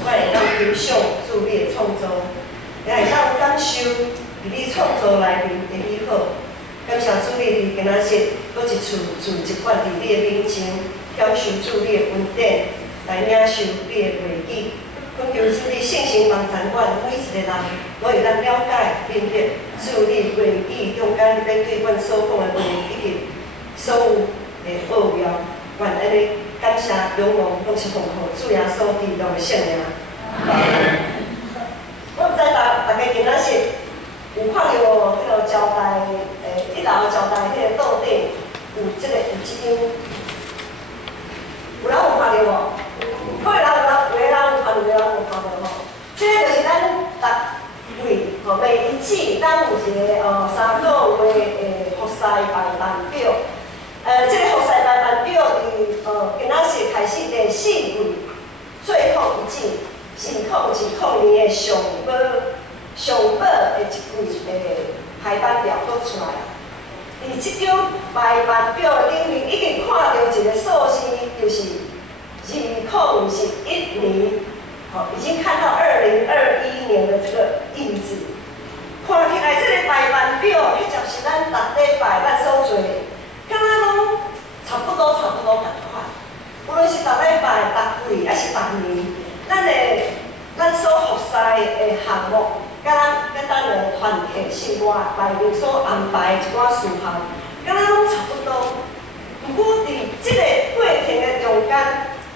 我会当欣赏自你的创作，也会当感受伫你创作内面的美好。感谢主你伫今仔日，搁一次自一款伫你的面前，享受主你的恩典，来领受你的话语。恳求主你圣神帮掌管每一个人，我会当了解、明白主你话语中间你要对阮所讲的话，以及所有的奥妙。愿安尼感谢荣耀拢是奉靠主耶稣基督的圣名。我毋知大家今仔日有看到迄个招待一楼招待迄个桌顶有即张，有人有看到无？有的人有看到，有的人无看到吼。即个就是咱逐位每日子，咱有一个3个月的服侍排班表。即个服侍排班表伫今仔日开始第4季，最后一季2020年的上尾的一季的排班表都出来了。伫即张排班表顶面已经看到一个数字，就是2021年，已经看到2021年的这个印子。看起来这个排班表，迄就是咱逐礼拜咱所做的，敢若拢差不多共款。无论是逐礼拜、逐季，还是逐年，咱所服侍的项目，甲咱的团体生活内面所安排一寡事项，敢若拢差不多。不过伫即个过程的中间，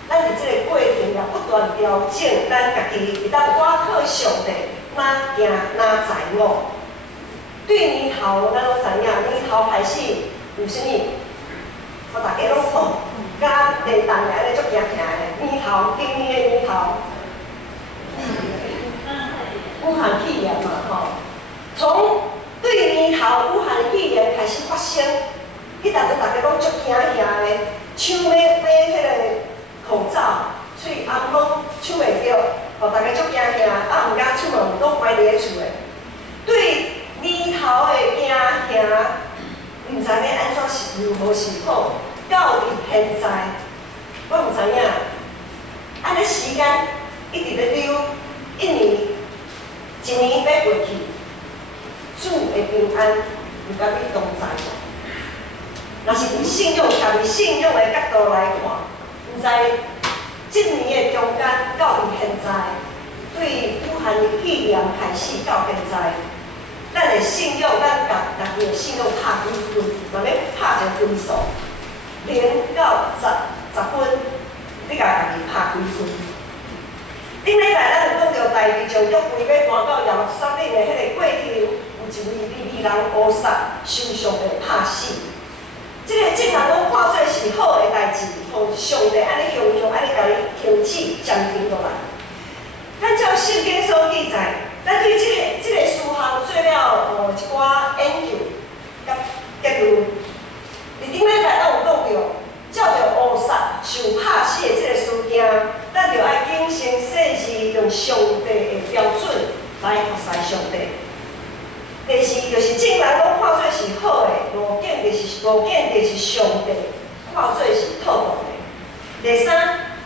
咱伫即个过程也不断调整咱家己，会当我靠上帝哪行哪在我。对年头，咱拢知影，年头开始有啥物？我大家拢甲地动的安尼足行行的。年头，今年的年头，武汉肺炎嘛吼，从对年头武汉肺炎开始发生，迄阵大家拢足惊吓的，抢要买迄个口罩，喙红拢抢袂着，大家足惊吓，毋敢出门，拢关伫咧厝的。对年头的惊吓，毋知要安怎是如何是好，到伫现在，我毋知影，安尼时间一直咧溜，一年要过去，主的平安有甲你同在。若是从信仰的角度来看，毋知今年的中间到现在，对武汉的肺炎开始到现在，咱的信仰，咱家己的信仰拍几分，若要拍一个分数，0到10分，你家己拍几分？顶礼拜咱有讲到台北将约柜要搬到耶路撒冷的迄个过程，有一位利未人乌撒受伤的拍死。这个人拢看做是好的代志，互上帝安尼用安尼甲你停止暂停落来。咱照圣经所记载，咱对这个事项做了一寡研究甲结论。伫顶礼拜咱有讲到，照着乌撒受拍死的这个事件，咱就要谨慎细致，用上帝的标准来服侍上帝。第四就是正人拢看做是好的，五件就是上帝看做是妥当的。第三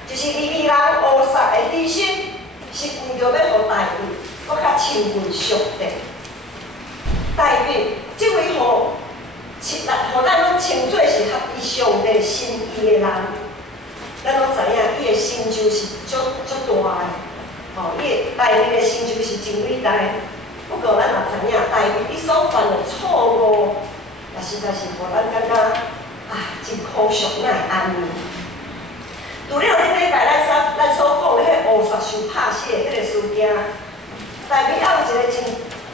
就是利未人乌撒的牺牲，是为着要互大卫搁较亲近上帝。大卫即位互咱拢称做是合乎上帝心意的人，咱拢知影伊的成就是足大的，伊内面的成就是真伟大。不过咱也知影，大卫伊所犯的错误，也实在是互咱感觉真可惜，哪会安尼？除了顶礼拜咱所讲的迄乌撒受拍死的迄个事件，大卫还有一个真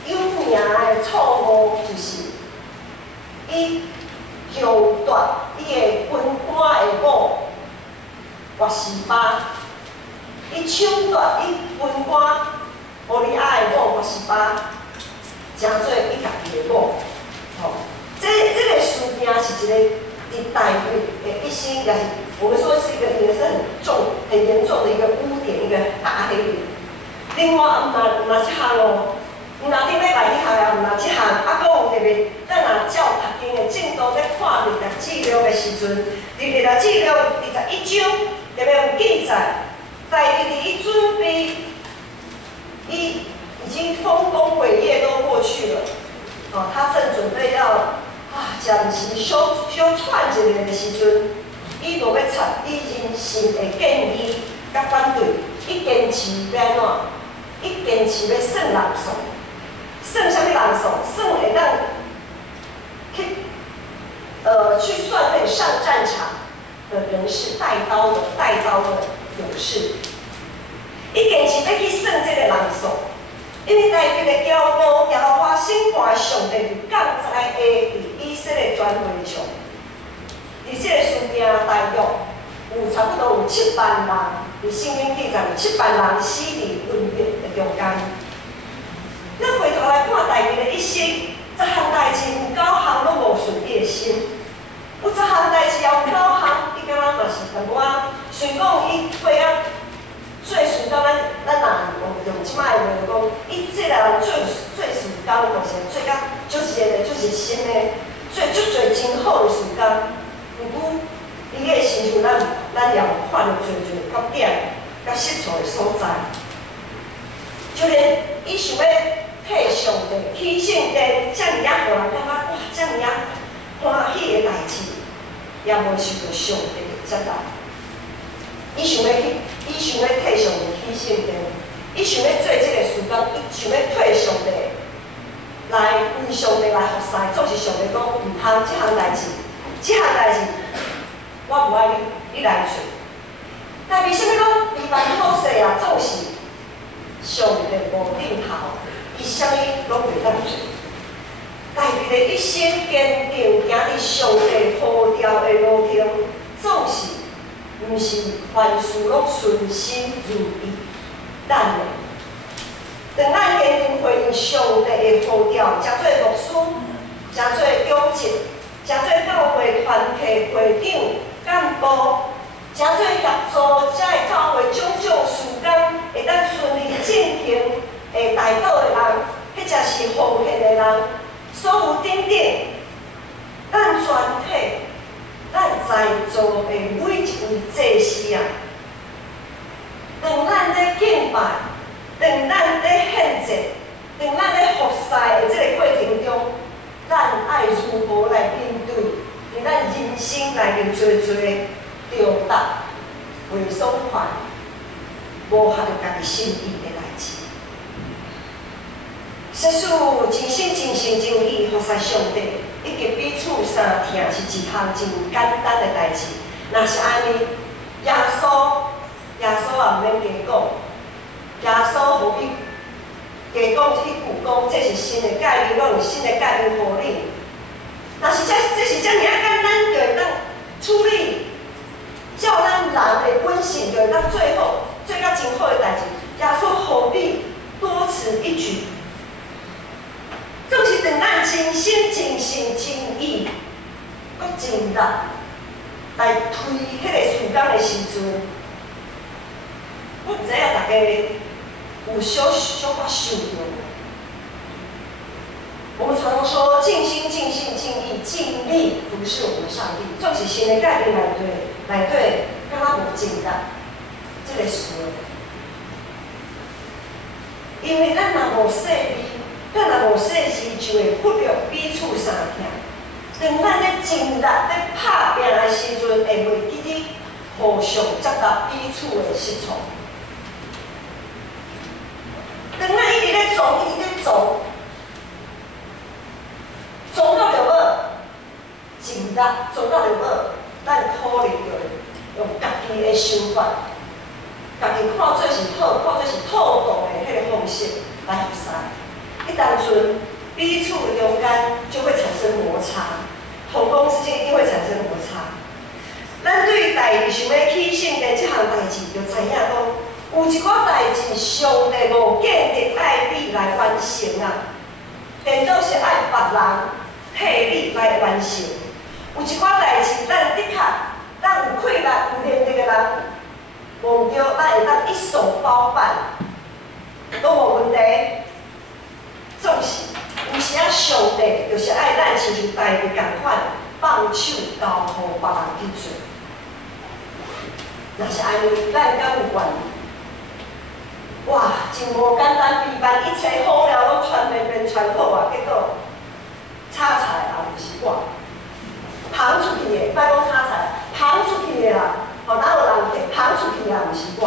有名的错误，就是伊强夺伊的军官的某拔示巴，伊抢夺伊军官乌利亚的某拔示巴，诚做伊家己的某。这个事件是一个伫大卫的一生，也是我们说是一个也是很严重的一个污点，一个大黑点。另外，毋若即项哦，毋若顶礼拜迄项啊，毋若即项，搁有特别，咱若照读经的进度在看历史记录的时阵，伫历史记录21章，特别有记载，台北一准备，已经丰功伟业都过去了，他正准备要暂时小喘一下的时阵，伊就要插伊人生的建议甲反对，伊坚持要安怎？伊坚持要算人数，算啥物人数？算会当去算可以上战场的人士，带刀的勇士。伊坚持要去算这个人数，因为台北的骄傲耶和华审判上帝伫降灾的伫以色列全会场，伫这个书件大约有差不多有7万人，伫圣经记载有7万人死伫瘟疫的中间。咱回头来看台北的一生，10项代志有9项拢无顺伊的心，有10项代志也有9项，伊敢若嘛是淡薄仔，虽讲伊过啊。最顺到咱若用即摆的话讲，伊这个人最顺到就是做甲足热的、足热心的，做足侪真好的事工。毋过，伊个亲像咱也有看到侪缺点、甲失错的所在。就连伊想要替上帝起圣殿，遮尔啊互人感觉哇，遮尔啊欢喜的代志，也无受到上帝的接纳。伊想要替上帝起圣殿，伊想要做这个事工，伊想要替上帝来为上帝来服侍，总是上帝讲毋通这项代志，我无爱你来做。但为什么讲离万好势啊？总是上帝无顶头，伊啥物拢袂当做。但伊的一生坚定行伫上帝呼召的路径，总是。毋是凡事拢顺心如意，咱的。当咱坚定回应上帝的呼召，诚做牧师，诚做长职，诚做教会团体会长、干部，诚做协助遮个教会种种事工会当顺利进行的带导的人，或者是奉献的人，所有等等，咱全体。咱在座的每一位祭司啊，当咱咧敬拜，当咱咧献祭，当咱咧服侍的这个过程中，咱爱如何来面对？伫咱人生内面做着达袂爽快、无合着家己心意的代志。实事真心、真心、真意服侍上帝。以及彼此相听是一项真简单的代志。若是安尼，耶稣也毋免加讲，耶稣何必加讲迄句讲，这是新的诫命，我有新的诫命互你。若是这是遮尔简单，就会当处理，照咱人的本性，就会当做到真好的代志。耶稣何必多此一举？总是当咱真心、真心、真意，搁真力来推迄个事工的时阵，我毋知影大家有小可受着无？我们常常说尽心、尽性、尽意、尽力服侍我们上帝，总是新的概念内底，敢若无真力这个事。因为咱若无细微。咱若无细时，就会忽略彼此相听。当咱咧尽力咧拍拼的时阵，会袂记得互相接纳彼此的失错。当咱一直咧做，做到了尾，尽力做到了尾，咱可能就用家己的想法，家己看做是好，看做是妥当的迄个方式来服侍。一当阵，彼此中间就会产生摩擦，同工之间一定会产生摩擦。咱对代志想要起圣殿这项代志，就知影讲，有一寡代志上帝无见得爱你来完成啊，变做是爱别人替你来完成。有一寡代志，咱的确，咱有气力、有能力的人，忘掉咱会当一手包办，都无问题。总是有时啊，上帝就是爱咱亲像大卫共款，放手交互别人去做。若是安尼，咱敢有愿意哇，真无简单，备办一切好了，拢传遍传好啊，结果炒菜也毋是我，捧出去的，莫讲炒菜，捧出去的啦，吼哪有人摕捧出去也毋是我。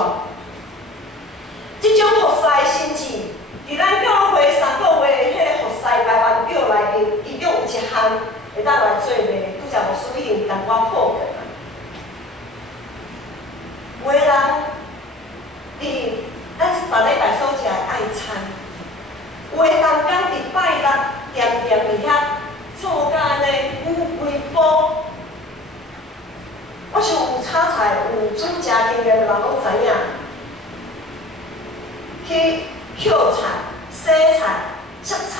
即种服侍甚至伫咱教会3个月迄个服侍排班表内面，其中有一项会当来做卖，拄则无属于同我破的。有的人伫咱逐礼拜所食的爱餐，有的人讲伫拜六点伫遐做甲安尼有微波。我想有炒菜、有煮食经验的人拢知影，去捡菜、洗菜、切菜，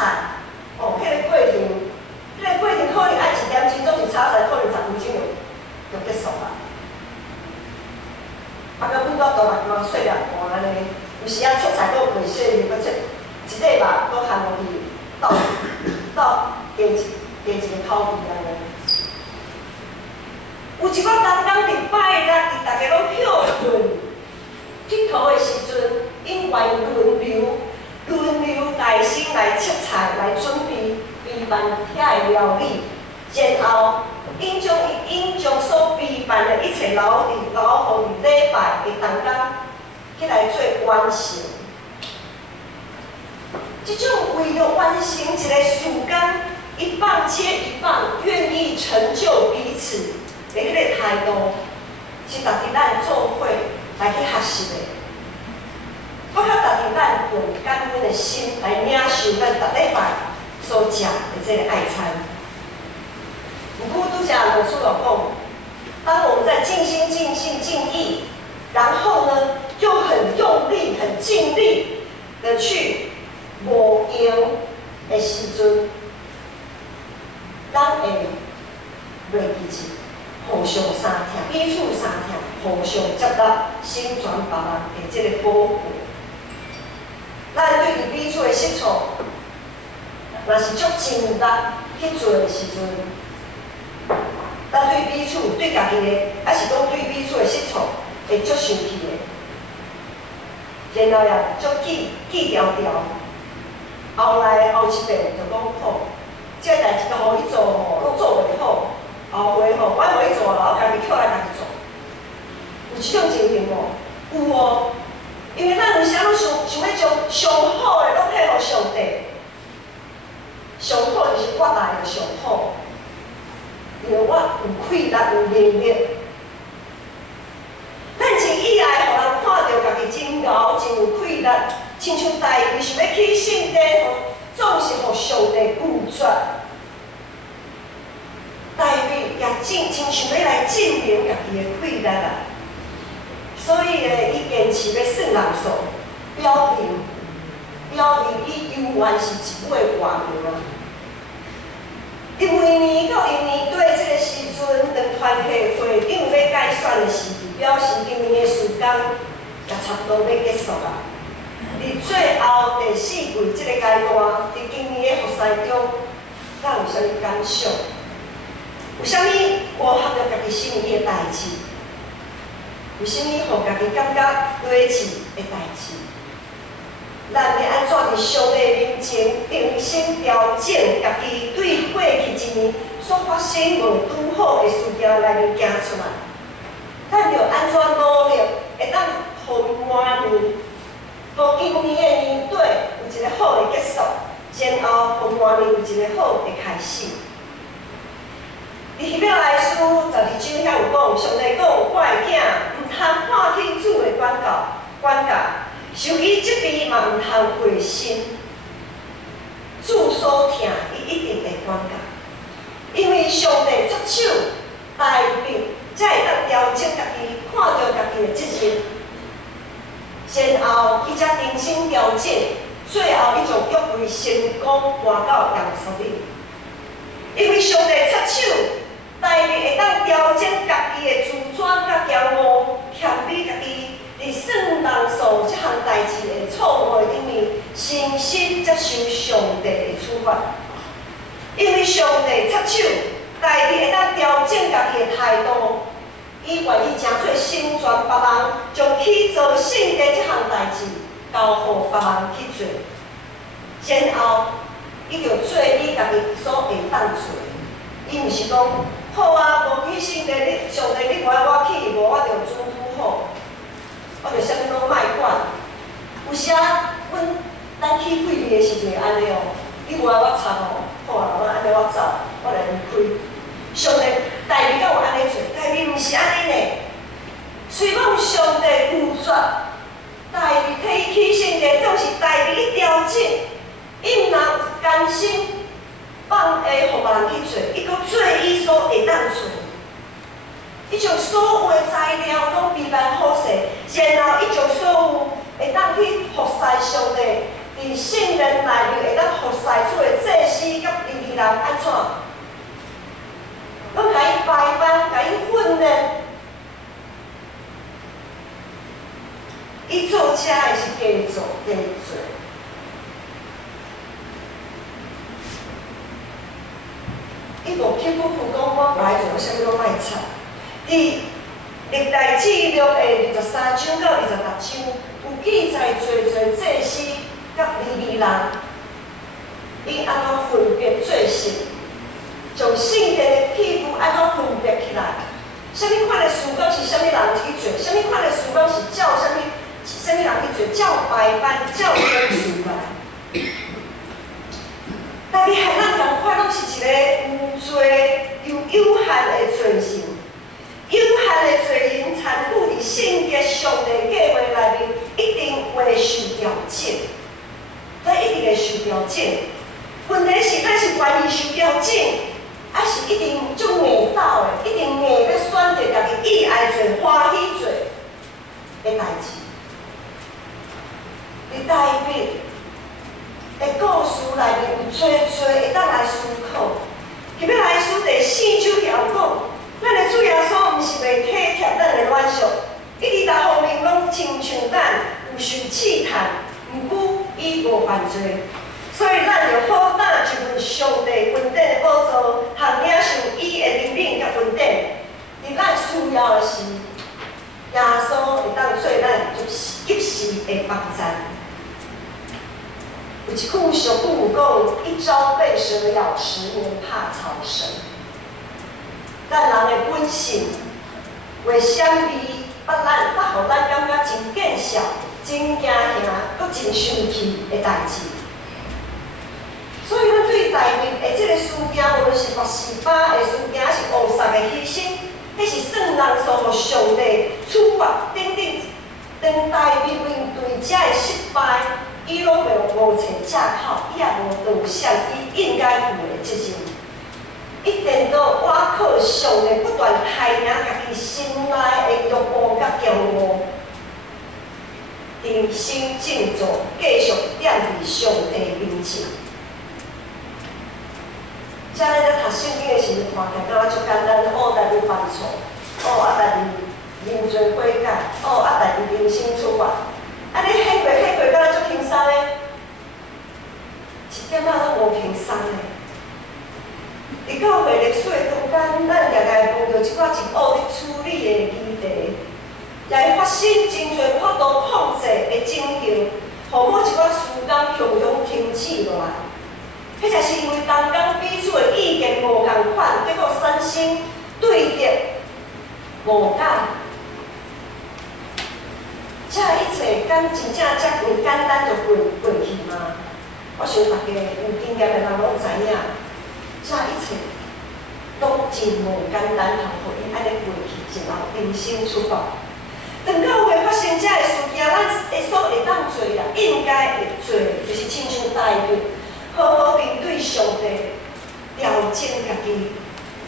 哦，迄个过程，可能爱1点钟，总是炒菜可能10分钟就结束啦。啊，到阮到大目细粒盘安尼，有时啊切菜搁袂细，搁切一块肉搁含落去倒加一个口味安尼。有一个人讲伫拜六，伫大家拢休困佚佗的时阵，因为轮流耐心来切菜，来准备办遐个料理，然后因将所备办的一切留互伫礼拜的当天起来做完成。这种为了完成一个事工，一棒接一棒，愿意成就彼此的迄个态度，是值得咱做伙来去学习的。搁较值得咱用感恩的心来领受咱逐礼拜所食的这个爱餐。不过拄则老师有讲，当我们在尽心、尽性、尽意，然后呢，又很用力、很尽力的去无用的时阵，咱会袂记住互相相听，彼此相听，互相接纳，心传别人的这个宝贵。咱对于彼此的失错，若是足尽力去做的时阵，咱对彼此、对家己的，还是讲对彼此的失错，会足生气的。然后也足记条，后来后一遍就讲好，这个代志都互伊做吼，拢做袂好，后回吼，我互伊做了，我家己捡来家己做。有即种情形无？有哦。因为咱有时拢想要将上好的拢配合上帝，上好就是我来的上好，因为我有气力、有能力。咱前以来，互人看到家己真牛、真有气力，亲像大卫想要去圣殿，总是互上帝拒绝。大卫也真想要来证明家己的气力啊！所以呢，伊坚持要算人数，表明伊永远是一尾活命啊！因为年到年对这个时阵，两团体会长要改选的时期，表示今年的事工也差不多要结束啦。伫最后第4季这个阶段，伫今年的服侍中，咱有啥物感想？有啥物符合着家己心意的代志？有啥物互家己感觉对得起的代志？咱要安怎伫上帝面前重新调整家己对过去一年所发生无拄好的事件内面行出来？咱着安怎努力会当互明年，互今年的年底有一个好的结束，然后互明年有一个好的开始。伫希伯来书12章遐有讲，上帝讲我的囝，毋通看天主的管教，受伊责备嘛毋通灰心。主所听，伊一定会管教，因为上帝出手带领，才会当调整家己，看到家己的责任，然后伊才重新调整，最后伊将约会成功搬到耶路撒冷。因为上帝出手。带领会当调整家己的自尊甲骄傲，谦卑家己，伫算人数这项代志的错误顶面，诚实接受上帝的处罚。因为上帝出手，带领会当调整家己的态度，伊愿意诚做成全别人，将去做圣殿这项代志，交互别人去做，然后伊就做伊家己所会当做。伊毋是讲好啊，无去圣地，你上帝你爱我去，无我就主拄好，我就啥物拢莫管。有时啊，咱去会议的时阵安尼哦，你无爱我插哦，好啊，我安尼我走，我来离开。上帝代志敢有安尼做，代志毋是安尼呢。虽讲上帝有绝，代志替伊去圣地，总是代志一条整，伊毋能甘心放下，互别人去做，伊阁做伊所会当做。伊将所有的材料拢备办好势，然后伊将所有会当去服侍上帝，伫圣人内面会当服侍主的祭司甲利未人安怎？拢甲伊排班，甲伊训练。伊做车的是加做加做。伊无去辜负讲我来做，啥物拢莫插。伫历代志录的23章到26章，有记载侪祭司甲利未人，伊安怎分别做事，将圣殿的器具安怎分别起来？啥物款的事工是啥物人去做？啥物款的事工是照啥物人去做？照排班，照分事来。但是海咱共款，拢是一个有罪又有限的罪人。有限的罪人残酷伫圣洁上帝计划内面，一定会受调整。咱一定会受调整。问题是，咱是愿意受调整，还是一定足硬斗的？一定硬要选择家己意爱做、欢喜做的代志。伫台北的故事内面有多会当来思考。特别来思第4章条讲，咱的主耶稣毋是袂体贴咱的软弱，一直逐方面拢亲像咱有受试探，毋过伊无犯罪，所以咱就好胆就问上帝恩典的宝座，通领受伊的怜悯甲恩典。伫咱需要的时，耶稣会当做咱及时的帮助。有一句俗语有讲：一朝被蛇咬，10年怕草绳。咱人的本性，为什么互咱感觉真见笑、真惊吓，搁真生气的代志？所以，咱对内面的这个事件，无论是拔示巴的事件，还是乌撒的牺牲，迄是算人所互上帝处罚等等，当代面对这的失败。伊拢无找借口，伊也无道歉伊应该负的责任。一定都我靠上帝不断开明家己心内的欲望甲骄傲，定心静坐，继续踮伫上帝面前。遮咱在读圣经的时阵，看起来敢若足简单，代志犯错，代志认罪悔改，代志人生出发。安尼迄过，敢若足轻松的，一点仔拢无轻松的。伫教会历史的中间，咱常常碰到一寡真恶伫处理的议题，也会发生真侪法度控制的争议，互某一寡事工常常停止落来。迄才是因为同工彼此的意见无共款，结果产生对立、误解。这一切敢真正遮尔简单就过去吗？我想大家有经验的人拢知影，这一切拢真无简单，通互伊安尼过去，然后人生出发。当教会发生这个事件，咱所会当做啦，应该会做，就是亲像代表，好好面对上帝，调整家己。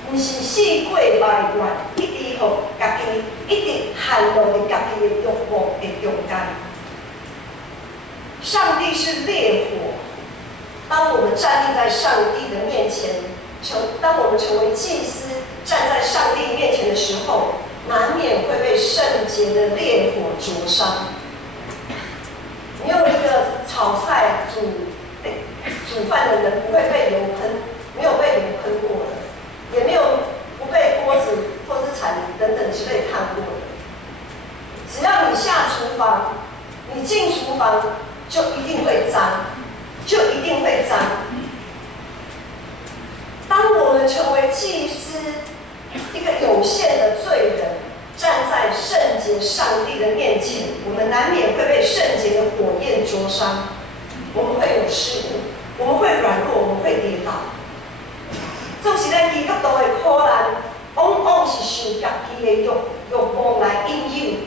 毋是四过埋怨，一直互家己一直陷落伫家己的欲望的中间。上帝是烈火，当我们站立在上帝的面前，当我们成为祭司，站在上帝面前的时候，难免会被圣洁的烈火灼伤。没有一个炒菜煮饭的人不会被油喷，没有被油喷过的。也没有不被锅子或是铲等等之类烫过的。只要你下厨房，你进厨房，上帝的面前，我们难免会被圣洁的火焰灼伤，我们会有失误，我们会软弱，我们会跌倒。总是咱基督徒的苦难，往往是受家己的欲望来引诱，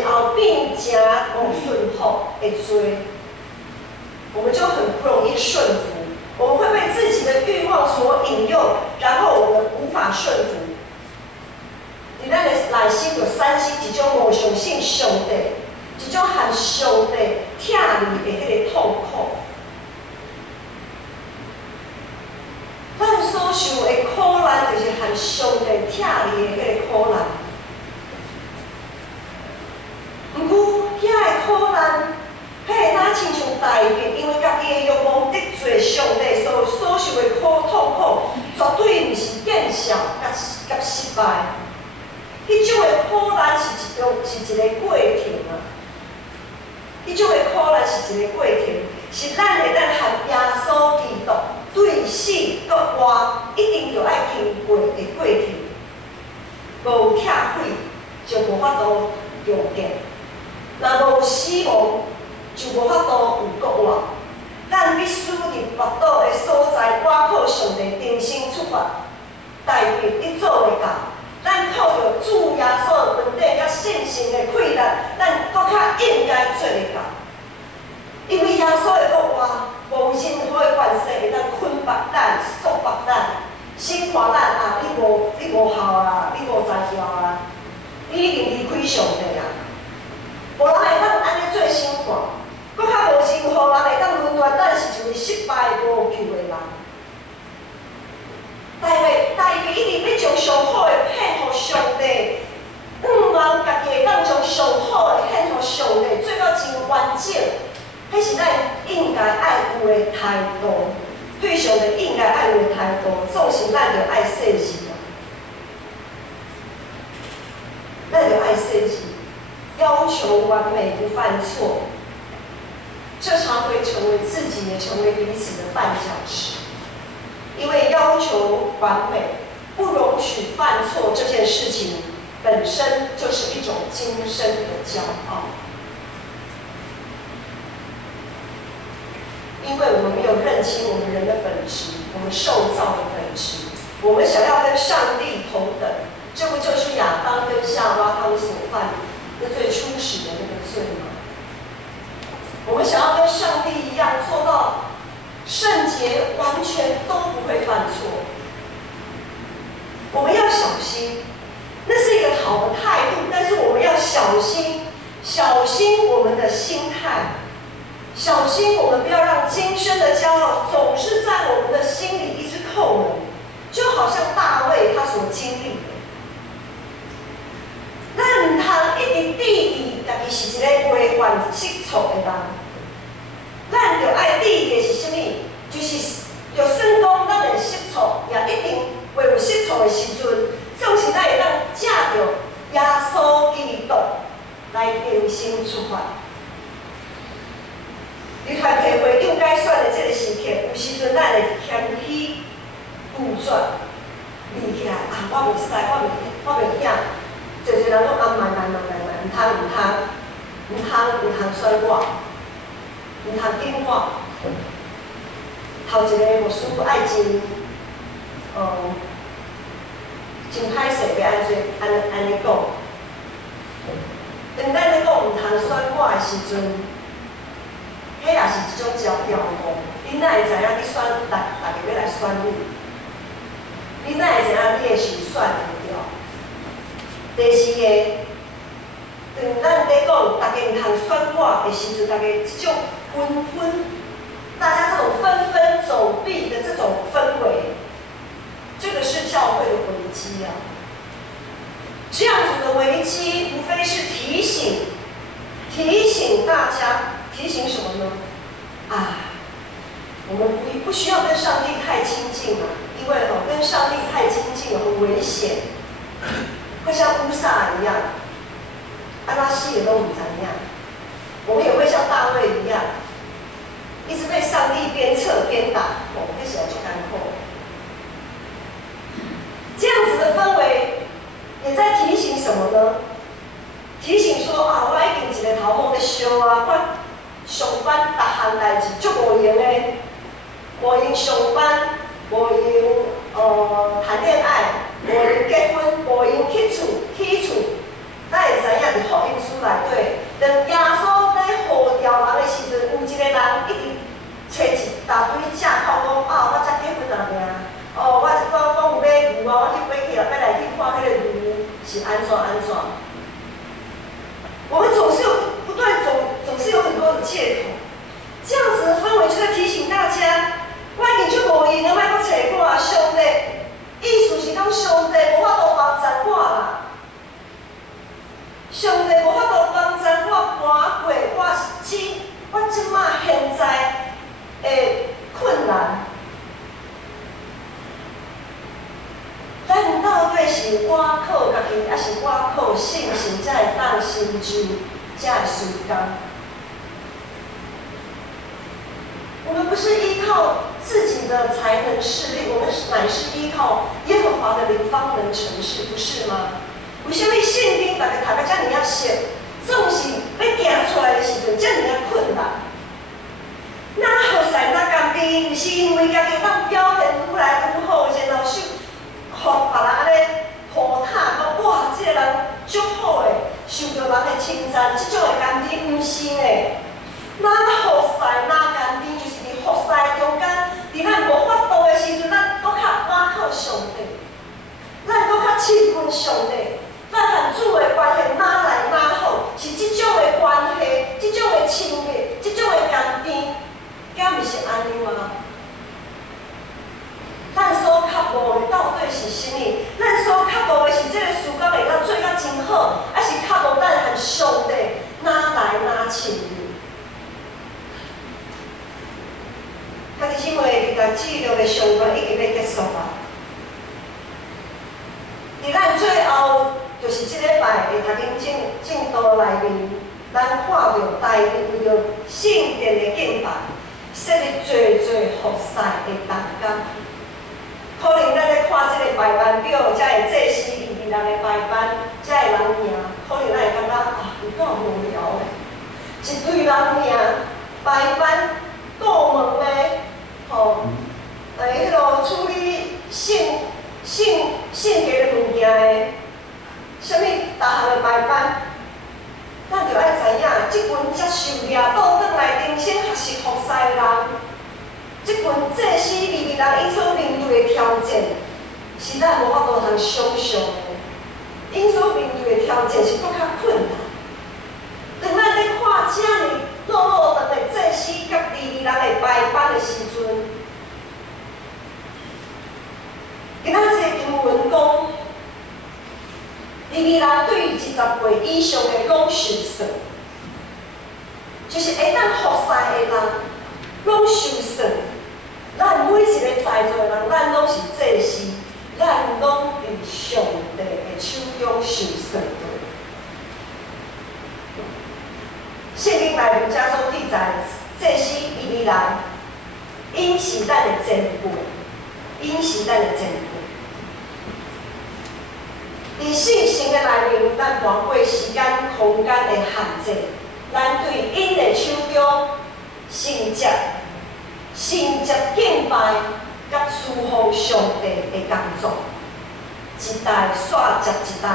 然后变成无顺服的罪，我们就很不容易顺服。我们会被自己的欲望所引诱，然后我们无法顺服。伫咱的内心就产生一种无相信上帝，一种和上帝拆离的迄个痛苦。咱所受的苦难，就是和上帝拆离的迄个苦难。不过，遐个苦难，迄个哪亲像大卫，因为家己的欲望得罪上帝所受的痛苦，绝对毋是见效甲失败。迄种的苦难是一个过程啊！迄种的苦难是一个过程，是咱会当和耶稣基督对死搁活，一定要爱经过的过程。无拆毁就无法度用建，若无死亡就无法度有国活。咱必须伫跋倒的所在，倚靠上帝重新出发。大卫你做袂到。咱靠着主耶稣的恩典甲信心的溃烂，咱搁较应该做得到。因为耶稣的国话，无任何的关系会当捆绑咱、束缚咱，审判咱啊！你无效啊！你无才调啊！你已经离开上帝啊！无人会当安尼做审判，搁较无任何人会当论断咱是一位失败无救的人。大卫一定要将上好的献予上帝，望家己会当将上好的献予上帝，做到真完整。迄是咱应该爱有的态度，对上帝应该爱有的态度，总是咱着爱细致啊！咱着爱细致，要求完美不犯错，这常会成为自己，也成为彼此的绊脚石。因为要求完美、不容许犯错这件事情，本身就是一种今生的骄傲。因为我们没有认清我们人的本质，我们受造的本质，我们想要跟上帝同等，这不就是亚当跟夏娃他们所犯的最初始的那个罪吗？我们想要跟上帝一样做到圣洁，完全都不会犯错。我们要小心，那是一个好的态度，但是我们要小心，小心我们的心态，小心我们不要让今生的骄傲总是在我们的心里一直扣人，就好像大卫他所经历的。咱唔通一直质疑家己是一个违反失错的人。咱着爱理的是啥物？就是就算讲咱会失错，也一定会有失错的时阵，总是咱会当借着耶稣基督来重新出发。你团体会长改选的这个时刻，有时阵咱会谦虚、固执、立起来啊！我袂使，我袂晓。侪侪人讲啊，慢，唔通选我。唔通紧我，头一个牧师爱真歹势，要安尼讲。当咱咧讲唔通选我的时阵，迄也是一种标语。你哪会知影你选大家要来选你？你哪会知影你的是选袂着？第四个。当咱咧讲大家唔通选我的时阵，大家这种大家这种纷纷走避的这种氛围，这个是教会的危机啊！这样子的危机，无非是提醒大家，提醒什么呢？我们不需要跟上帝太亲近了，因为跟上帝太亲近很危险，会像乌撒一样。安拉西也都唔知影，我们也会像大卫一样，一直被上帝鞭策鞭打，那时候就干扣。这样子的氛围，也在提醒什么呢？提醒说烧啊，我上班逐项代志足无用的，无用上班，无用谈恋爱，无用结婚，无用起厝，咱会知影伫福音书内底，当耶稣咧呼召人的时阵，有一个人一直找一大堆借口讲我才结婚啊命，我有买牛啊，我去买起来要来去看迄个牛是安怎。我们总是有很多的借口，这样子的氛围就在提醒大家，我已经就无用啊，莫搁找我上帝，意思是讲上帝无法度帮助我啦。上帝无法度帮助我搬过我即马现在的困难。咱到底是我靠家己，还是我靠信心才会当成就，才会成功？我们不是依靠自己的才能势力，我们乃是依靠耶和华的灵方能成事，不是吗？为什么圣经大家读个遮尔啊熟，总是要行出来的时阵遮尔啊困难？哪好势哪甘甜，是因为家己当表现愈来愈好，然后互别人安尼呼塔讲哇，这个人足好诶，受到人的称赞，这种的甘甜毋是呢。哪好势哪甘甜，就是伫服侍中间，伫咱无法度的时阵，咱搁较倚靠上帝，咱搁较亲近上帝。咱和主的关系哪来哪好，是这种的关系，这种的亲密，这种的甘甜，敢毋是安尼吗？咱所渴慕的到底是啥物？咱所渴慕的是这个事工会当做甲真好，还是渴慕咱和上帝哪来哪亲密？家己姊妹，日台记录的上段已经要结束啦。伫咱最后。就是即礼拜会读经正道内面，咱看到台面为着圣殿的敬拜，设立最服侍的同工。可能咱咧看即个排班表，才会祭司利未人的排班，才会人名，可能咱会感觉有够无聊的，一堆人名排班过门的，迄落处理性格的物件的。啥物逐项的排班，咱就爱知影，即群接受掠倒转来重新学习服侍的人，即群祭司利未人因所面对的挑战，是咱无法度通想象的。因所面对的挑战是搁较困难。当咱咧看遮尔落长的祭司甲利未人的排班的时阵，今仔日经文讲。利未人对于20岁以上的拢受算，就是会当服侍的人拢受算。咱每一个在座的人，咱拢是祭司，咱拢伫上帝的手中受算的。圣经内面遮所记载，祭司利未人，因是咱的前辈，因是咱的前辈。伫信心的内面，咱包括时间、空间的限制，咱对因的手中承接敬拜，甲侍奉上帝的工作，一代煞接一代。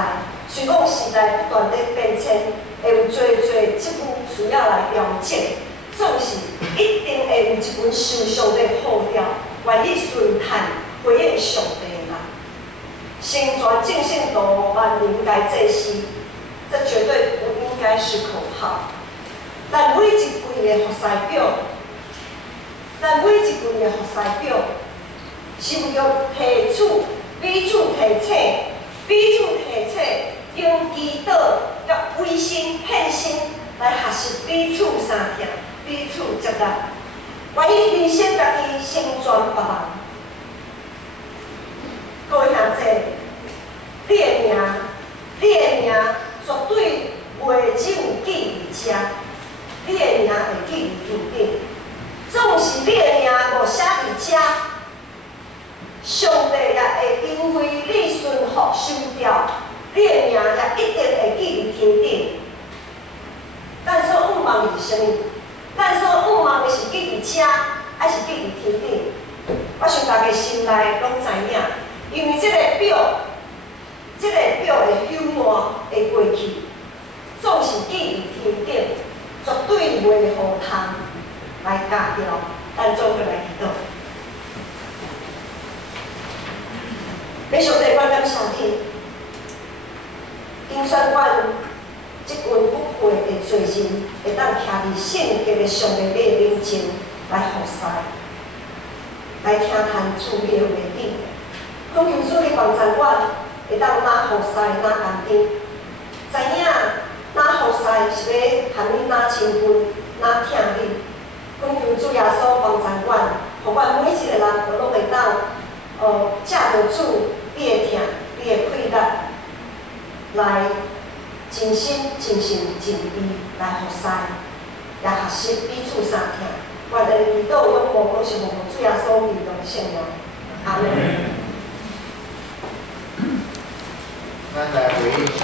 虽讲时代不断在变迁，会有多即句需要来了解，总是一定会有一群受上帝呼召，愿意顺探回应上帝。成全正信徒，万民该祭司，这绝对不应该是口号。咱每一季的服侍表，是为着彼此提醒，用祈祷甲委身献身来学习彼此相听，彼此接纳，愿意牺牲家己，成全别人。各位兄弟，你的名绝对袂只有记伫遮，你的名会记伫天顶。总是你的名无写伫遮，上帝也会因为你顺服收掉，你的名也一定会记伫天顶。咱所仰望望的是啥物？咱所仰望的是记伫遮，还是记伫天顶？我想大家心内拢知影，因为这个表的朽烂会过去，总是记伫天顶，绝对袂互通来教掉。咱做伙来祈祷。要上帝，我感谢你，金宣馆即群不配的罪人，会当徛伫圣洁的上帝的面前来服侍，来听谈主的话语。恳求主的帮助我，会当哪服侍哪甘甜，知影哪服侍是要含你哪亲近哪听你。恳求主耶稣帮助我，互我每一个人都拢会当借着主你的听，你的快乐，来真心、真性、真意来服侍，也学习彼此相听。我的祈祷仰望拢是奉主耶稣基督的圣名，阿门。咱来回应。